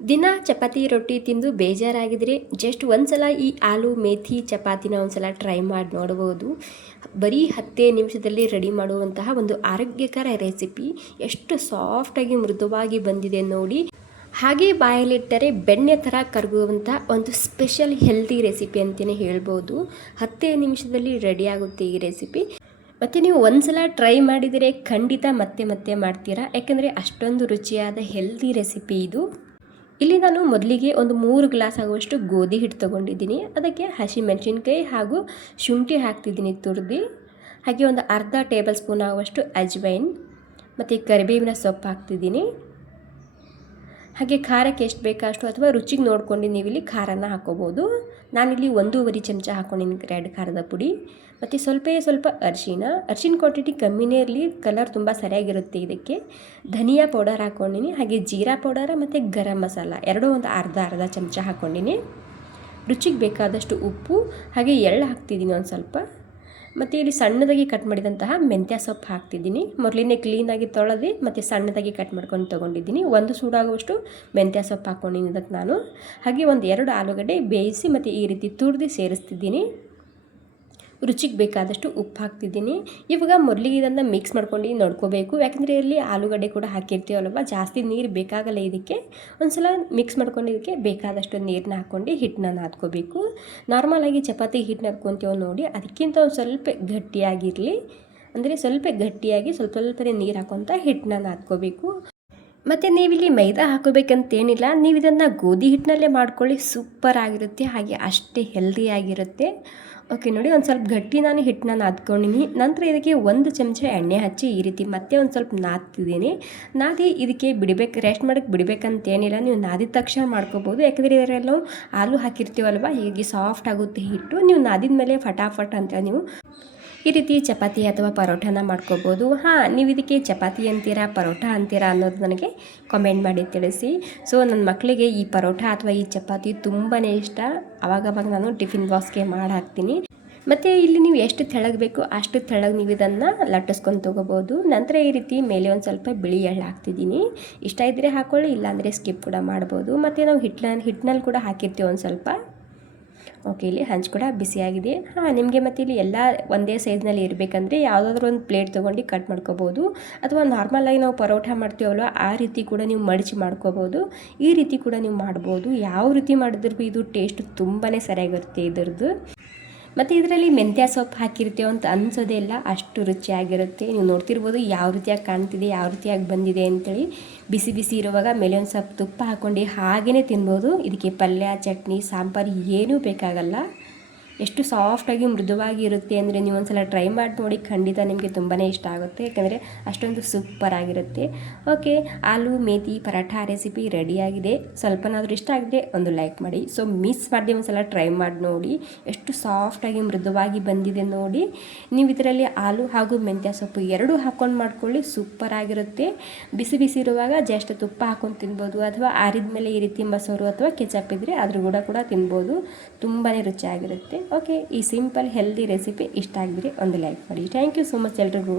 ದಿನ ಚಪಾತಿ ರೊಟ್ಟಿ ತಿಂದು ಬೇಜಾರಾಗಿದ್ರೆ ಜಸ್ಟ್ ಒಂದ್ಸಲ ಈ ಆಲೂ ಮೇಥಿ ಚಪಾತಿನ ಒಂದ್ಸಲ ಟ್ರೈ ಮಾಡಿ ನೋಡ್ಬೋದು. ಬರೀ 10 ನಿಮಿಷದಲ್ಲಿ ರೆಡಿ ಮಾಡುವಂತಹ ಒಂದು ಆರೋಗ್ಯಕರ ರೆಸಿಪಿ. ಎಷ್ಟು ಸಾಫ್ಟಾಗಿ ಮೃದುವಾಗಿ ಬಂದಿದೆ ನೋಡಿ. ಹಾಗೆ ಬಾಯಲ್ಲಿಟ್ಟರೆ ಬೆಣ್ಣೆ ಥರ ಕರಗುವಂಥ ಒಂದು ಸ್ಪೆಷಲ್ ಹೆಲ್ತಿ ರೆಸಿಪಿ ಅಂತಲೇ ಹೇಳ್ಬೋದು. 10 ನಿಮಿಷದಲ್ಲಿ ರೆಡಿ ಆಗುತ್ತೆ ಈ ರೆಸಿಪಿ. ಮತ್ತು ನೀವು ಒಂದ್ಸಲ ಟ್ರೈ ಮಾಡಿದರೆ ಖಂಡಿತ ಮತ್ತೆ ಮತ್ತೆ ಮಾಡ್ತೀರಾ, ಯಾಕೆಂದರೆ ಅಷ್ಟೊಂದು ರುಚಿಯಾದ ಹೆಲ್ತಿ ರೆಸಿಪಿ ಇದು. ಇಲ್ಲಿ ನಾನು ಮೊದಲಿಗೆ ಒಂದು 3 ಗ್ಲಾಸ್ ಆಗುವಷ್ಟು ಗೋಧಿ ಹಿಟ್ಟು ತೊಗೊಂಡಿದ್ದೀನಿ. ಅದಕ್ಕೆ ಹಸಿಮೆಣಸಿನ್ಕಾಯಿ ಹಾಗೂ ಶುಂಠಿ ಹಾಕ್ತಿದ್ದೀನಿ ತುರಿದು. ಹಾಗೆ ಒಂದು ಅರ್ಧ ಟೇಬಲ್ ಸ್ಪೂನ್ ಆಗುವಷ್ಟು ಅಜ್ವೈನ್ ಮತ್ತು ಕರಿಬೇವಿನ ಸೊಪ್ಪು ಹಾಕ್ತಿದ್ದೀನಿ. ಹಾಗೆ ಖಾರಕ್ಕೆ ಎಷ್ಟು ಬೇಕಷ್ಟು ಅಥವಾ ರುಚಿಗೆ ನೋಡ್ಕೊಂಡು ನೀವು ಇಲ್ಲಿ ಖಾರನ ಹಾಕ್ಕೋಬೋದು. ನಾನಿಲ್ಲಿ 1.5 ಚಮಚ ಹಾಕ್ಕೊಂಡಿದ್ದೀನಿ ರೆಡ್ ಖಾರದ ಪುಡಿ. ಮತ್ತು ಸ್ವಲ್ಪ ಅರಿಶಿನ ಕ್ವಾಂಟಿಟಿ ಕಮ್ಮಿನೇ ಇರಲಿ, ಕಲರ್ ತುಂಬ ಸರಿಯಾಗಿರುತ್ತೆ ಇದಕ್ಕೆ. ಧನಿಯಾ ಪೌಡರ್ ಹಾಕ್ಕೊಂಡಿನಿ. ಹಾಗೆ ಜೀರಾ ಪೌಡರ್ ಮತ್ತು ಗರಂ ಮಸಾಲ ಎರಡೂ ಒಂದು ಅರ್ಧ ಚಮಚ ಹಾಕ್ಕೊಂಡಿನಿ. ರುಚಿಗೆ ಬೇಕಾದಷ್ಟು ಉಪ್ಪು ಹಾಗೆ ಎಳ್ಳು ಹಾಕ್ತಿದ್ದೀನಿ ಒಂದು ಸ್ವಲ್ಪ. ಮತ್ತು ಇಲ್ಲಿ ಸಣ್ಣದಾಗಿ ಕಟ್ ಮಾಡಿದಂತಹ ಮೆಂತ್ಯ ಸೊಪ್ಪು ಹಾಕ್ತಿದ್ದೀನಿ. ಮೊದಲೇ ಕ್ಲೀನಾಗಿ ತೊಳೆದು ಮತ್ತು ಸಣ್ಣದಾಗಿ ಕಟ್ ಮಾಡ್ಕೊಂಡು ತೊಗೊಂಡಿದ್ದೀನಿ. ಒಂದು ಸೂಡಾಗುವಷ್ಟು ಮೆಂತ್ಯ ಸೊಪ್ಪು ಹಾಕ್ಕೊಂಡಿದ್ದೀನಿ ಇದಕ್ಕೆ ನಾನು. ಹಾಗೆ ಒಂದು 2 ಆಲೂಗಡ್ಡೆ ಬೇಯಿಸಿ ಮತ್ತು ಈ ರೀತಿ ತುರಿದು ಸೇರಿಸ್ತಿದ್ದೀನಿ. ರುಚಿಗೆ ಬೇಕಾದಷ್ಟು ಉಪ್ಪು ಹಾಕ್ತಿದ್ದೀನಿ. ಇವಾಗ ಮೊದಲಿಗೆ ಇದನ್ನು ಮಿಕ್ಸ್ ಮಾಡ್ಕೊಂಡು ನೋಡ್ಕೋಬೇಕು, ಯಾಕಂದರೆ ಇಲ್ಲಿ ಆಲೂಗಡ್ಡೆ ಕೂಡ ಹಾಕಿರ್ತೀವಲ್ವ, ಜಾಸ್ತಿ ನೀರು ಬೇಕಾಗಲ್ಲ ಇದಕ್ಕೆ. ಒಂದು ಸಲ ಮಿಕ್ಸ್ ಮಾಡ್ಕೊಂಡು ಇದಕ್ಕೆ ಬೇಕಾದಷ್ಟು ನೀರನ್ನ ಹಾಕ್ಕೊಂಡು ಹಿಟ್ಟನ್ನ ನಾದ್ಕೋಬೇಕು. ನಾರ್ಮಲಾಗಿ ಚಪಾತಿ ಹಿಟ್ಟು ನಾದ್ಕೊತೀವೋ ನೋಡಿ, ಅದಕ್ಕಿಂತ ಒಂದು ಸ್ವಲ್ಪ ಗಟ್ಟಿಯಾಗಿರಲಿ. ಅಂದರೆ ಸ್ವಲ್ಪ ಗಟ್ಟಿಯಾಗಿ ಸ್ವಲ್ಪನೇ ನೀರು ಹಾಕ್ಕೊತ ಹಿಟ್ಟನ್ನ ನಾದ್ಕೋಬೇಕು. ಮತ್ತು ನೀವಿಲ್ಲಿ ಮೈದಾ ಹಾಕೋಬೇಕಂತೇನಿಲ್ಲ, ನೀವು ಇದನ್ನು ಗೋಧಿ ಹಿಟ್ಟಿನಲ್ಲೇ ಮಾಡ್ಕೊಳ್ಳಿ, ಸೂಪರ್ ಆಗಿರುತ್ತೆ. ಹಾಗೆ ಅಷ್ಟೇ ಹೆಲ್ದಿಯಾಗಿರುತ್ತೆ. ಓಕೆ ನೋಡಿ, ಒಂದು ಸ್ವಲ್ಪ ಗಟ್ಟಿ ನಾನು ಹಿಟ್ಟನ್ನ ನಾದ್ಕೊಂಡಿನಿ. ನಂತರ ಇದಕ್ಕೆ 1 ಚಮಚ ಎಣ್ಣೆ ಹಚ್ಚಿ ಈ ರೀತಿ ಮತ್ತೆ ಒಂದು ಸ್ವಲ್ಪ ನಾದ್ತಿದ್ದೀನಿ. ನಾದಿ ಇದಕ್ಕೆ ರೆಸ್ಟ್ ಮಾಡೋಕ್ಕೆ ಬಿಡಬೇಕಂತೇನಿಲ್ಲ, ನೀವು ನಾದಿದ ತಕ್ಷಣ ಮಾಡ್ಕೋಬೋದು. ಯಾಕಂದರೆ ಇದರೆಲ್ಲ ಆಲೂ ಹಾಕಿರ್ತೀವಲ್ವ, ಹೀಗೆ ಸಾಫ್ಟ್ ಆಗುತ್ತೆ ಹಿಟ್ಟು. ನೀವು ನಾದಿದ ಮೇಲೆ ಫಟಾಫಟ್ ಅಂತ ನೀವು ಈ ರೀತಿ ಚಪಾತಿ ಅಥವಾ ಪರೋಠನ ಮಾಡ್ಕೋಬೋದು. ನೀವು ಇದಕ್ಕೆ ಚಪಾತಿ ಅಂತೀರಾ ಪರೋಠ ಅಂತೀರಾ ಅನ್ನೋದು ನನಗೆ ಕಾಮೆಂಟ್ ಮಾಡಿ ತಿಳಿಸಿ. ಸೊ ನನ್ನ ಮಕ್ಕಳಿಗೆ ಈ ಪರೋಠ ಅಥವಾ ಈ ಚಪಾತಿ ತುಂಬಾ ಇಷ್ಟ. ಅವಾಗವಾಗ ನಾನು ಟಿಫಿನ್ ಬಾಕ್ಸ್ಗೆ ಮಾಡಿ ಹಾಕ್ತೀನಿ. ಮತ್ತು ಇಲ್ಲಿ ನೀವು ಎಷ್ಟು ತೆಳ್ಳಗೆ ಬೇಕು ಅಷ್ಟು ತೆಳ್ಳಗೆ ನೀವು ಇದನ್ನು ಲಟ್ಟಿಸ್ಕೊಂಡು ತೊಗೋಬೋದು. ನಂತರ ಈ ರೀತಿ ಮೇಲೆ ಒಂದು ಸ್ವಲ್ಪ ಬಿಳಿ ಎಳ್ಳು ಹಾಕ್ತಿದ್ದೀನಿ. ಇಷ್ಟ ಇದ್ದರೆ ಹಾಕ್ಕೊಳ್ಳಿ, ಇಲ್ಲಾಂದರೆ ಸ್ಕಿಪ್ ಕೂಡ ಮಾಡ್ಬೋದು. ಮತ್ತು ನಾವು ಹಿಟ್ಟಿನಲ್ಲಿ ಕೂಡ ಹಾಕಿರ್ತೀವಿ ಒಂದು ಸ್ವಲ್ಪ. ಓಕೆ, ಇಲ್ಲಿ ಹಂಚು ಕೂಡ ಬಿಸಿಯಾಗಿದೆ. ನಿಮಗೆ ಮತ್ತು ಇಲ್ಲಿ ಎಲ್ಲ ಒಂದೇ ಸೈಜ್ನಲ್ಲಿ ಇರಬೇಕಂದ್ರೆ ಯಾವುದಾದ್ರೂ ಒಂದು ಪ್ಲೇಟ್ ತೊಗೊಂಡು ಕಟ್ ಮಾಡ್ಕೋಬೋದು. ಅಥವಾ ನಾರ್ಮಲಾಗಿ ನಾವು ಪರೋಠ ಮಾಡ್ತೀವಲ್ವ, ಆ ರೀತಿ ಕೂಡ ನೀವು ಮಡಚಿ ಮಾಡ್ಕೋಬೋದು. ಈ ರೀತಿ ಕೂಡ ನೀವು ಮಾಡ್ಬೋದು. ಯಾವ ರೀತಿ ಮಾಡಿದ್ರೂ ಇದು ಟೇಸ್ಟ್ ತುಂಬಾ ಸರಿಯಾಗಿರುತ್ತೆ ಇದರದ್ದು. ಮತ್ತು ಇದರಲ್ಲಿ ಮೆಂತ್ಯ ಸೊಪ್ಪು ಹಾಕಿರ್ತೀವಿ ಅಂತ ಅನಿಸೋದೇ ಇಲ್ಲ, ಅಷ್ಟು ರುಚಿಯಾಗಿರುತ್ತೆ. ನೀವು ನೋಡ್ತಿರ್ಬೋದು ಯಾವ ರೀತಿಯಾಗಿ ಕಾಣ್ತಿದೆ, ಯಾವ ರೀತಿಯಾಗಿ ಬಂದಿದೆ ಅಂತೇಳಿ. ಬಿಸಿ ಇರುವಾಗ ಮೇಲೆ ಒಂದು ಸ್ವಲ್ಪ ತುಪ್ಪ ಹಾಕ್ಕೊಂಡು ಹಾಗೇ ತಿನ್ಬೋದು. ಇದಕ್ಕೆ ಪಲ್ಯ, ಚಟ್ನಿ, ಸಾಂಬಾರು ಏನೂ ಬೇಕಾಗಲ್ಲ. ಎಷ್ಟು ಸಾಫ್ಟಾಗಿ ಮೃದುವಾಗಿ ಇರುತ್ತೆ ಅಂದರೆ ನೀವು ಒಂದ್ಸಲ ಟ್ರೈ ಮಾಡಿ ನೋಡಿ, ಖಂಡಿತ ನಿಮಗೆ ತುಂಬಾ ಇಷ್ಟ ಆಗುತ್ತೆ. ಯಾಕಂದರೆ ಅಷ್ಟೊಂದು ಸೂಪರ್ ಆಗಿರುತ್ತೆ. ಓಕೆ, ಆಲೂ ಮೇಥಿ ಪರಾಠ ರೆಸಿಪಿ ರೆಡಿಯಾಗಿದೆ. ಸ್ವಲ್ಪನಾದರೂ ಇಷ್ಟ ಆಗಿದೆ ಒಂದು ಲೈಕ್ ಮಾಡಿ. ಸೊ ಮಿಸ್ ಮಾಡದೆ ಒಂದ್ಸಲ ಟ್ರೈ ಮಾಡಿ ನೋಡಿ, ಎಷ್ಟು ಸಾಫ್ಟಾಗಿ ಮೃದುವಾಗಿ ಬಂದಿದೆ ನೋಡಿ. ನೀವು ಇದರಲ್ಲಿ ಆಲೂ ಹಾಗೂ ಮೆಂತ್ಯ ಸೊಪ್ಪು ಎರಡೂ ಹಾಕ್ಕೊಂಡು ಮಾಡ್ಕೊಳ್ಳಿ, ಸೂಪರ್ ಆಗಿರುತ್ತೆ. ಬಿಸಿ ಇರುವಾಗ ಜಸ್ಟ್ ತುಪ್ಪ ಹಾಕ್ಕೊಂಡು ತಿನ್ಬೋದು, ಅಥವಾ ಆರಿದ ಮೇಲೆ ಈ ರೀತಿ ಮೊಸರು ಅಥವಾ ಕೆಚಪ್ ಇದ್ದರೆ ಅದ್ರ ಕೂಡ ತಿನ್ಬೋದು. ತುಂಬಾ ರುಚಿಯಾಗಿರುತ್ತೆ. ಓಕೆ, ಈ ಸಿಂಪಲ್ ಹೆಲ್ದಿ ರೆಸಿಪಿ ಇಷ್ಟ ಆಗಿದ್ರೆ ಒಂದು ಲೈಕ್ ಮಾಡಿ. ಥ್ಯಾಂಕ್ ಯು ಸೋ ಮಚ್ ಎಲ್ರಿಗೂ.